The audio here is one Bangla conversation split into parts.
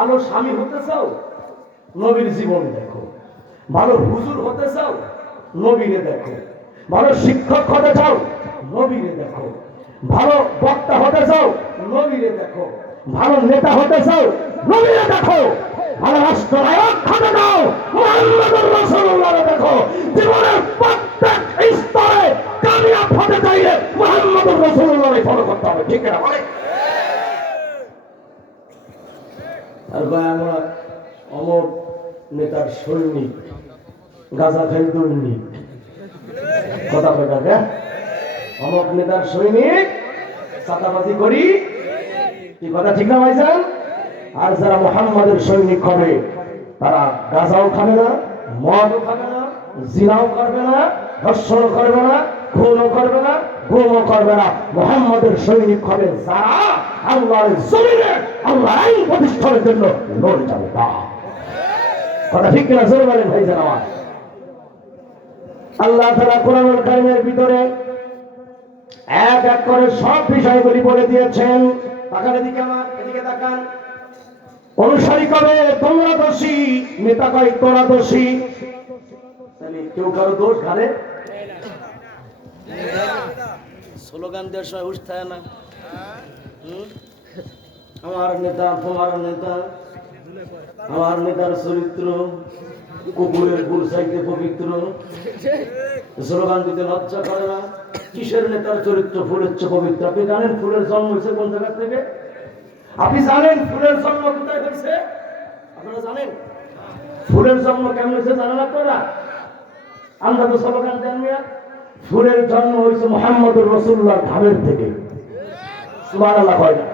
ভালো স্বামী হতে চাও, নবীর জীবন দেখো। ভালো হুজুর হতে চাও, নবীরে দেখো। ভালো শিক্ষক হতে চাও, নবীরে দেখো। ভালো বক্তা হতে চাও, নবীরে দেখো। ভালো নেতা হতে চাও, নবীরে দেখো। ভালো রাষ্ট্রনায়ক হতে চাও, মুহাম্মদুর রাসূলুল্লাহকে দেখো। জীবনের প্রত্যেক স্তরে কামিয়াব হতে চাইলে মুহাম্মদুর রাসূলুল্লাহকে ফলো করতে হবে, ঠিক না বলে? আর ভাই আমরা অমর নেতার সৈনিক, গাজা খাই দুর্নীত, কথা বলে থাকে। অমর নেতার সৈনিক, চাঁদাবাজি করি, কি কথা ঠিক না ভাইজান? আর যারা মুহাম্মাদের সৈনিক হবে তারা গাজাও খাবে না, মদও খাবে না, জিনাও করবে না, ধর্ষণ করবে না, খুনও করবে না, গুমও করবে না। মুহাম্মাদের সৈনিক হবে যারা আল্লাহর জমিনে আল্লাহর আইন প্রতিষ্ঠার জন্য লড়ে যাবে। কথা ঠিক কিনা জোরে বলেন ভাইজান আমার। আল্লাহ তাআলা কোরআনুল কারীমের ভিতরে এক এক করে সব বিষয়গুলি বলে দিয়েছেন। তাকান এদিকে, আমার এদিকে তাকান। অনুসারী কবে তোমরা দোষী, নেতা কয় তোরা দোষী। তাহলে কেউ কারো দোষ ঘাড়ে স্লোগান দেওয়ার সময় উঠতে না, আমার নেতা তোমার নেতা, আমার নেতার চরিত্র কুকুরের গুল চাইতে পবিত্র, স্লোগান দিতে লজ্জা করে না। কিসের নেতার চরিত্র ফুলের চেয়ে পবিত্র? আপনি জানেন ফুলের জন্ম হয়েছে কোন জায়গা থেকে? আপনি জানেন ফুলের জন্ম কোথায় হয়েছে? আপনারা জানেন ফুলের জন্ম কেমন হয়েছে? জানেন আপনারা? আমরা তো স্লোগান দেন না। ফুলের জন্ম হয়েছে মুহাম্মদুর রাসূলুল্লাহর ঘামের থেকে। সুবহানাল্লাহ কয় না?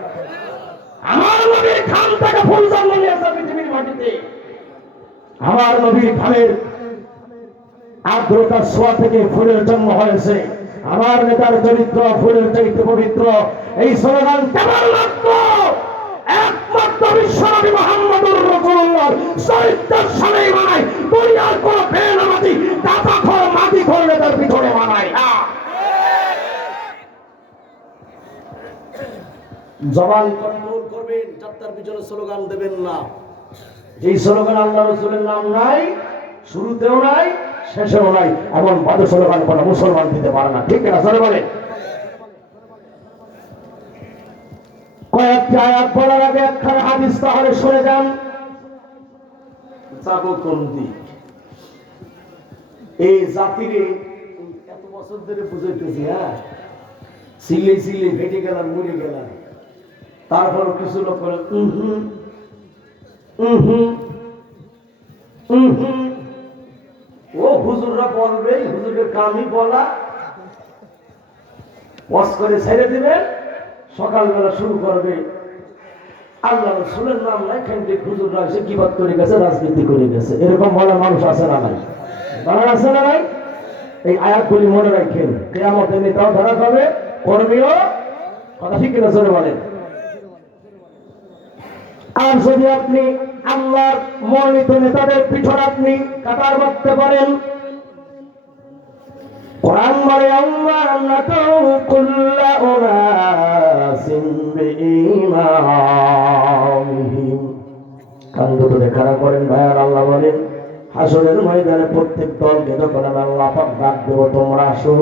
আমার নবীর ঘাম থেকে ফুল জন্ম নিয়েছে পৃথিবীর মাটিতে। আমার নবীর ঘামের আর্দ্রতার ছোঁয়া থেকে ফুলের জন্ম হয়েছে। আমার নেতার চরিত্র ফুলের চাইতে পবিত্র। এই স্লোগান কেবলমাত্র একমাত্র বিশ্বনবী মুহাম্মদুর রাসূলুল্লাহর চরিত্রের সামনেই বানায়। দুনিয়ার কোন বেনামাজি দাতাখোর মাটিখোর নেতার পিছনে বানায় না। জবান কন্ট্রোল করবেন, যাত্রার পিছনে স্লোগান দেবেন না। যেই স্লোগান আল্লাহ রাসূলের নাম নাই, শুরুতেও নাই, শেষেও নাই, এমন বাজে স্লোগান কোনো মুসলমান দিতে পারে না, ঠিক না? জোরে বলে। কয়েকটি আয়াত বলার আগে একখানা হাদিস তাহলে শুনে যান। যাবো কোন দিক? এই জাতিরে এত বছর ধরে বুঝাইতেছি, হ্যাঁ, সিলে সিলে ভেটে গেলাম, মরে গেলাম, তারপর কিছু লোক করে ও হুজুররা বলবে, হুজুরের কামই বলা, ওয়াজ করে ছেড়ে দিবেন, সকালবেলা শুরু করবে আল্লাহ রাসূলের নাম নাই, খান্ডিক হুজুররা এসে গীবত করে গেছে, রাজনীতি করে গেছে। এরকম বলা মানুষ আছে না নাই? বলা আছে না নাই? এই আয়াতগুলি মনে রাখেন, কিয়ামতের নেতাও ধরা হবে, কর্মীও। কথা ঠিক কিনা জোরে বলেন। আর যদি আপনি আল্লাহর মনোনীত নেতাদের পিছনে আপনি কাতার বাঁধতে পারেন, কোরআন বলে আল্লাহ নাতাউ কুল্লা উনাসিন বিইমামিহিম। কান দুটো খাড়া করেন ভাইয়ার। আল্লাহ বলেন হাসরের ময়দানে প্রত্যেক দলকে যখন আল্লাহ পাক ডাক দেব, তোমরা আসো,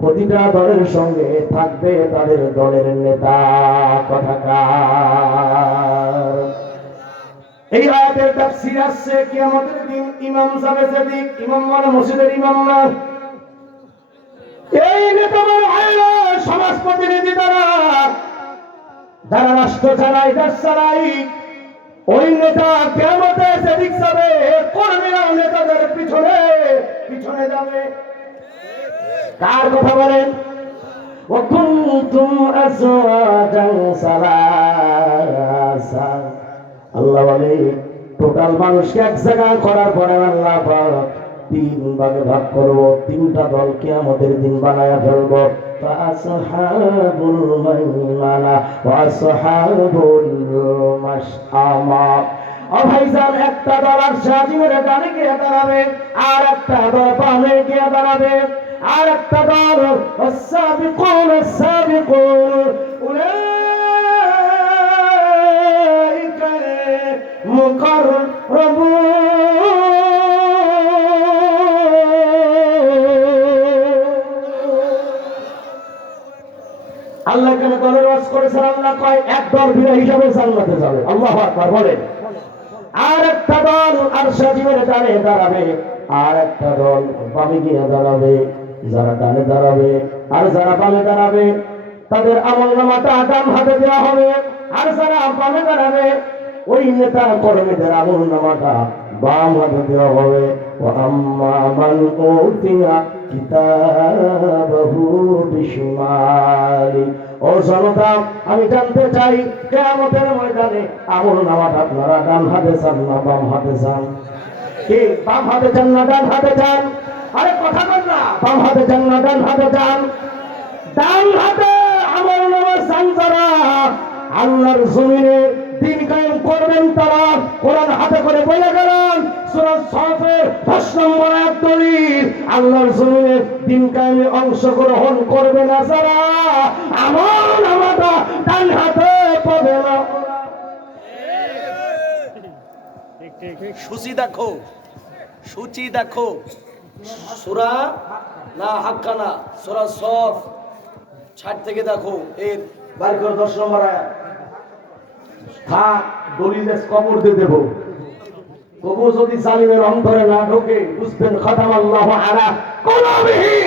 প্রতিটা দলের সঙ্গে থাকবে তাদের দলের নেতা। কথাকার এই আয়াতের তাফসীর আছে কিয়ামতের দিন ইমাম যাবে যেদিক, ইমাম মানে মসজিদের ইমাম না, এই নেতা মানে আইনা সমাজ প্রতিনিধি দ্বারা যারা রাষ্ট্র চালায়, দেশ চালায়, ওই নেতা কিয়ামতে যেদিক যাবে, কর্মীরাও নেতাদের পিছনে পিছনে যাবে। কার কথা বলেন? ওয়াকুনতুম আজওয়াজান সালাসা। আল্লাহ বলে টোটাল মানুষকে এক জায়গায় করার পরে আল্লাহ পাক তিন ভাগে ভাগ করব, তিনটা দল কিয়ামতের দিন বানায়া ফেলব। ফাসহাবুল মাইমানা ওয়া আসহাবুল মাশআমা। ও ভাইজান, একটা দল আর শাহিমের ডানে গিয়ে দাঁড়াবে, আর একটা দল বামে গিয়ে দাঁড়াবে, আর একটা দল আস-সাবিকুন আস-সাবিকুন উলাইকা মুকাররব আল্লাহ কেন দলের ওয়াজ করেছেন? আল্লাহ কয় এক দল বিনা হিসাবে জান্নাতে যাবে। আল্লাহু আকবার বলেন। আর একটা দল আরশ আজিমের ডানে দাঁড়াবে, আর একটা দল বামে গিয়ে দাঁড়াবে। যারা ডানে দাঁড়াবে আর যারা বামে দাঁড়াবে তাদের আমলনামাটা ডান হাতে দেওয়া হবে, আর যারা বামে দাঁড়াবে ওই নেতা কর্মীদের আমলনামাটা বাম হাতে দেওয়া হবে। ওয়া আম্মা মান উতিয়া কিতাবাহু বিশিমালি। ও জনতা, আমি জানতে চাই কিয়ামতের ময়দানে আমলনামাটা আপনারা ডান হাতে চান না বাম হাতে চান? কি বাম হাতে চান না ডান হাতে চান? আরে কথা বল না, বাম হাতে চান না ডান হাতে চান? ডান হাতে আমলনামা চান যারা আল্লাহর জমিনে দিন কায়েম করবেন তারা কোরআন হাতে করে বলে গেলেন সূরা সাফের 10 নম্বর আয়াত দলিল, আল্লাহর জমিনে দিন কায়েমে অংশগ্রহণ করবে না যারা আমলনামাটা ডান হাতে পাবে না। সূচি দেখো, সূচি দেখো, সূরা না হাক্কানা, সূরা সফ 60 থেকে দেখো, এর বার করে 10 নম্বর আয়াত। থাক দলিল কবর দিয়ে দেব, তবু যদি জালিমের অন্তরে না ঢোকে বুঝবেন খাতামাল্লাহু আলা কুলুবিহি।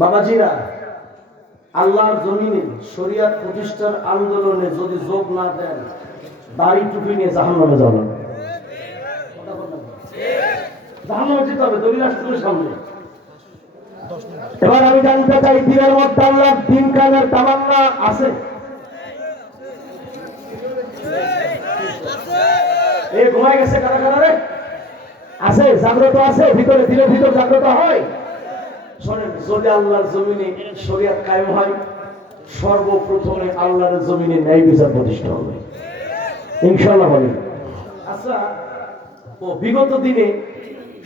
বাবাজিরা, আল্লাহর জমিনে শরিয়াত প্রতিষ্ঠার আন্দোলনে যদি যোগ না দেন দাড়ি টুপি নিয়ে জাহান্নামে যাবেন। জাহান্নামে যেতে হবে দলিল আসতে সামনে। এবার আমি জানতে চাই দিনের মধ্যে আল্লাহর দিন কায়েমের তামান্না আছে? এই ঘুমায় গেছে কারা কারা রে? আছে, জাগ্রত আছে ভিতরে, দিনের ভিতর জাগ্রত হয়। শোনেন, যদি আল্লাহর জমিনে শরিয়াত কায়েম হয় সর্বপ্রথমে আল্লাহর জমিনে ন্যায় বিচার প্রতিষ্ঠা হবে ইনশাআল্লাহ বলেন। আচ্ছা, ও বিগত দিনে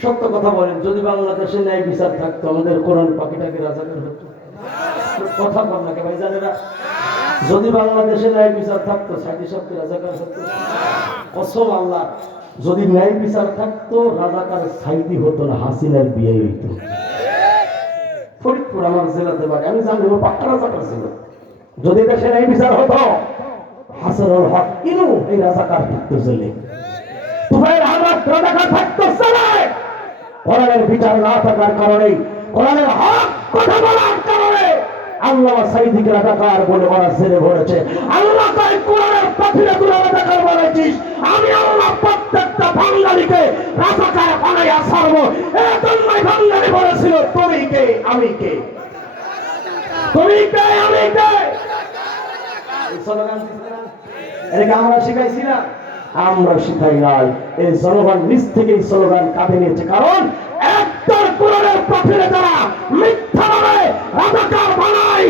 সত্য কথা বলেন, যদি বাংলাদেশে ন্যায় বিচার থাকতো আমাদের কোরআন পাখিটাকে রাজাকার হতো? কথা বল না কে ভাই জানেরা? যদি বাংলাদেশে ন্যায় বিচার থাকতো সাইদি সাহেবকে রাজাকার হতো? কসম আল্লাহ, যদি ন্যায় বিচার থাকতো রাজাকার সাইদি হতো না, হাসিনার বিয়ে হইতো। ফরিদপুর আমার জেলাতে বাড়ি, আমি জানি ও পাক্কা রাজাকার ছিল। যদি দেশে ন্যায় বিচার হতো হাসানুল হক ইনু এই রাজাকার থাকতো চলে, তুফাইল আহমদ রাজাকার থাকতো চলে। কোরআনের বিচার না থাকার কারণে, কোরআনের হক কথা বলার কারণে আল্লাহ সাইদিকে রাজাকার বলে ওরা জেলে ভরেছে। আল্লাহ তাই কোরআনের পাখিরে তুলে রাজাকার বলেছিস, আমি আল্লাহ প্রত্যেকটা বাঙালিকে রাজাকার বানাইয়া ছাড়বো। এজন্যই বাঙালি বলেছিল তুমি কে আমি কে, তুমি কে আমি কে। স্লোগান এটাকে আমরা শিখাইছি না? আমরা শিখাই নাই, এই জনগণ নিজ থেকে স্লোগান কাঁধে নিয়েছে। কারণ একটার কোরআনের পাখিরে যারা মিথ্যাভাবে রাজাকার বানায়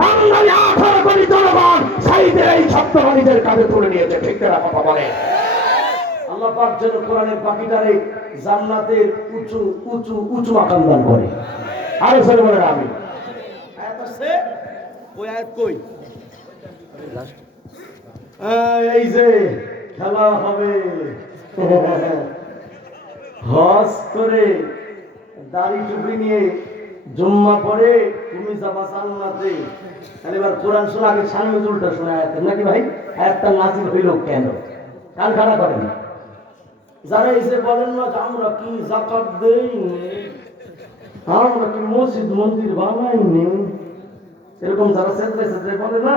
বাঙালি 18 কোটি জনগণ সাইদের এই শব্দবাণীদের কাঁধে তুলে নিয়েছে। ঠিক না কথা বলে? আল্লাহ পাক যেন কোরআনের পাখিটারে জান্নাতের উঁচু উঁচু উঁচু মাকাম দান করে। আরে সরে বলেন আমি। আয়াত আছে, ওই আয়াত কই? এই যে খেলা হবে হজ করে দাড়ি টুপি নিয়ে জুম্মা পরে তুমি যাবা জান্নাতে। তাহলে এবার কোরআন শোনা আগে সামনে উল্টা শোনা আয়াত নাকি ভাই? আয়াতটা নাজিল হইল কেন? কান খাড়া করেন যারা এসে বলেন না যে আমরা কি যাকাত দেইনি, আমরা কি মসজিদ মন্দির বানাইনি, এরকম যারা সেদ্রে বলে না,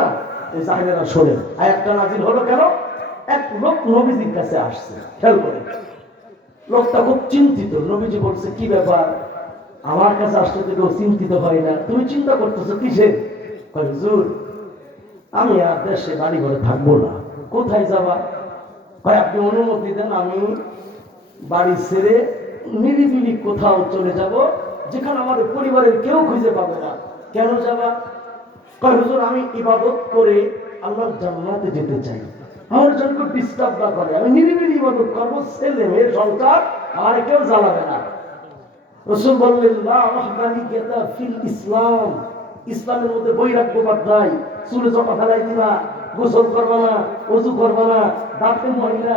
এই সাহেবেরা শোনেন আয়াতটা নাজিল হলো কেন? এক লোক নবীজির কাছে আসছে, খেয়াল করেন। লোকটা খুব চিন্তিত। নবীজি বলছে কি ব্যাপার, আমার কাছে আসলে তো কেউ চিন্তিত হয় না, তুমি চিন্তা করতেছো কিসে? হুজুর আমি আর দেশে বাড়ি ঘরে থাকবো না। কোথায় যাবা? আপনি অনুমতি দেন, আমি বাড়ি ছেড়ে নিরিবিলি কোথাও চলে যাব যেখানে আমার পরিবারের কেউ খুঁজে পাবে না। কেন যাবা? হুজুর আমি ইবাদত করে আল্লাহর জান্নাতে যেতে চাই, আমার জন্য ডিস্টার্ব না করে, আমি নিরিবিলি ইবাদত করবো, ছেলে মেয়ে সংসার আর কেউ জ্বালাবে না। রাসূল বললেন লা রাহবানিয়াতা ফিল ইসলাম, ইসলামের মধ্যে বৈরাগ্যবাদ নাই, চুলে জপা ফেলাই দিবা, গোসল করবা না, অজু করবা না, দাঁতে মহিলা